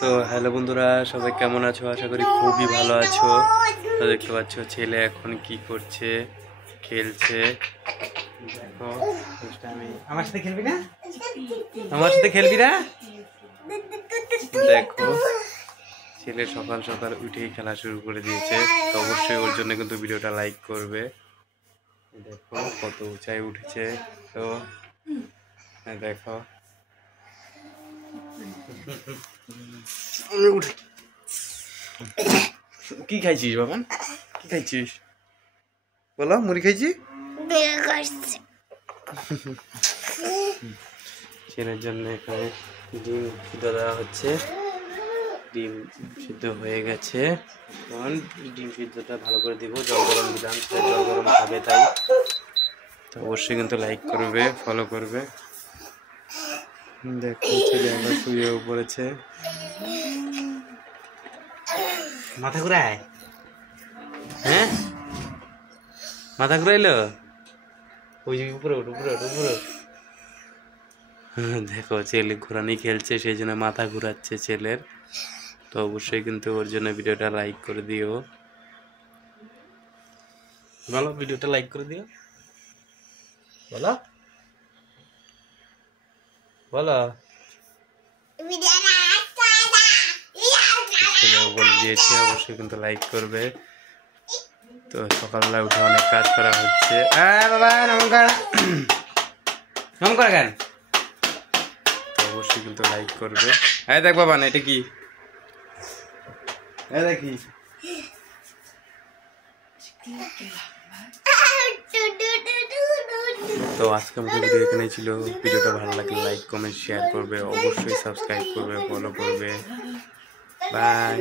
তো হ্যালো বন্ধুরা, সবাই কেমন আছো? আশা করি খুবই ভালো আছো। তো দেখতে পাচ্ছ ছেলে এখন কি করছে, খেলছে। দেখো আমার সাথে খেলবি না? আমার সাথে খেলবি না? দেখো ছেলে সকাল সকাল উঠেই খেলা শুরু করে দিয়েছে। তো অবশ্যই ওর জন্য কিন্তু ভিডিওটা লাইক করবে। দেখো কত উঁচাই উঠেছে। তো দেখো কি খাইছিস বাবান? কি খাইছিস বলো? মুড়ি খাইছি। ছেলের জন্য এখানে ডিম সিদ্ধ দেওয়া হচ্ছে। ডিম সিদ্ধ হয়ে গেছে। এখন ডিম সিদ্ধটা ভালো করে দিব। জল গরম দিলাম, জল গরম খাবে তাই। তো অবশ্যই কিন্তু লাইক করবে, ফলো করবে। দেখো ছেলে আমরা শুয়েও পড়েছে। মাথা ঘুরায়? হ্যাঁ মাথা ঘুরাইলো। ওই যে উপরে ওঠ, উপরে ওঠ, উপরে ওঠ। দেখো ছেলে ঘোরানি খেলছে, সেই জন্য মাথা ঘুরাচ্ছে ছেলের। তো অবশ্যই কিন্তু ওর জন্য ভিডিওটা লাইক করে দিও। বলো ভিডিওটা লাইক করে দিও, বলো বলো। ছেলে বলে দিয়েছে অবশ্যই কিন্তু লাইক করবে। তো সকালবেলা উঠে অনেক কাজ করা হচ্ছে। বাবা নমস্কার। নমস্কার কেন? তো অবশ্যই কিন্তু লাইক করবে। হ্যাঁ দেখ বাবা, না এটা কি? হ্যাঁ দেখি। তো আজকের মতো ভিডিও এখানেই ছিল। ভিডিওটা ভালো লাগলে লাইক, কমেন্ট, শেয়ার করবে। অবশ্যই সাবস্ক্রাইব করবে, ফলো করবে। বাই।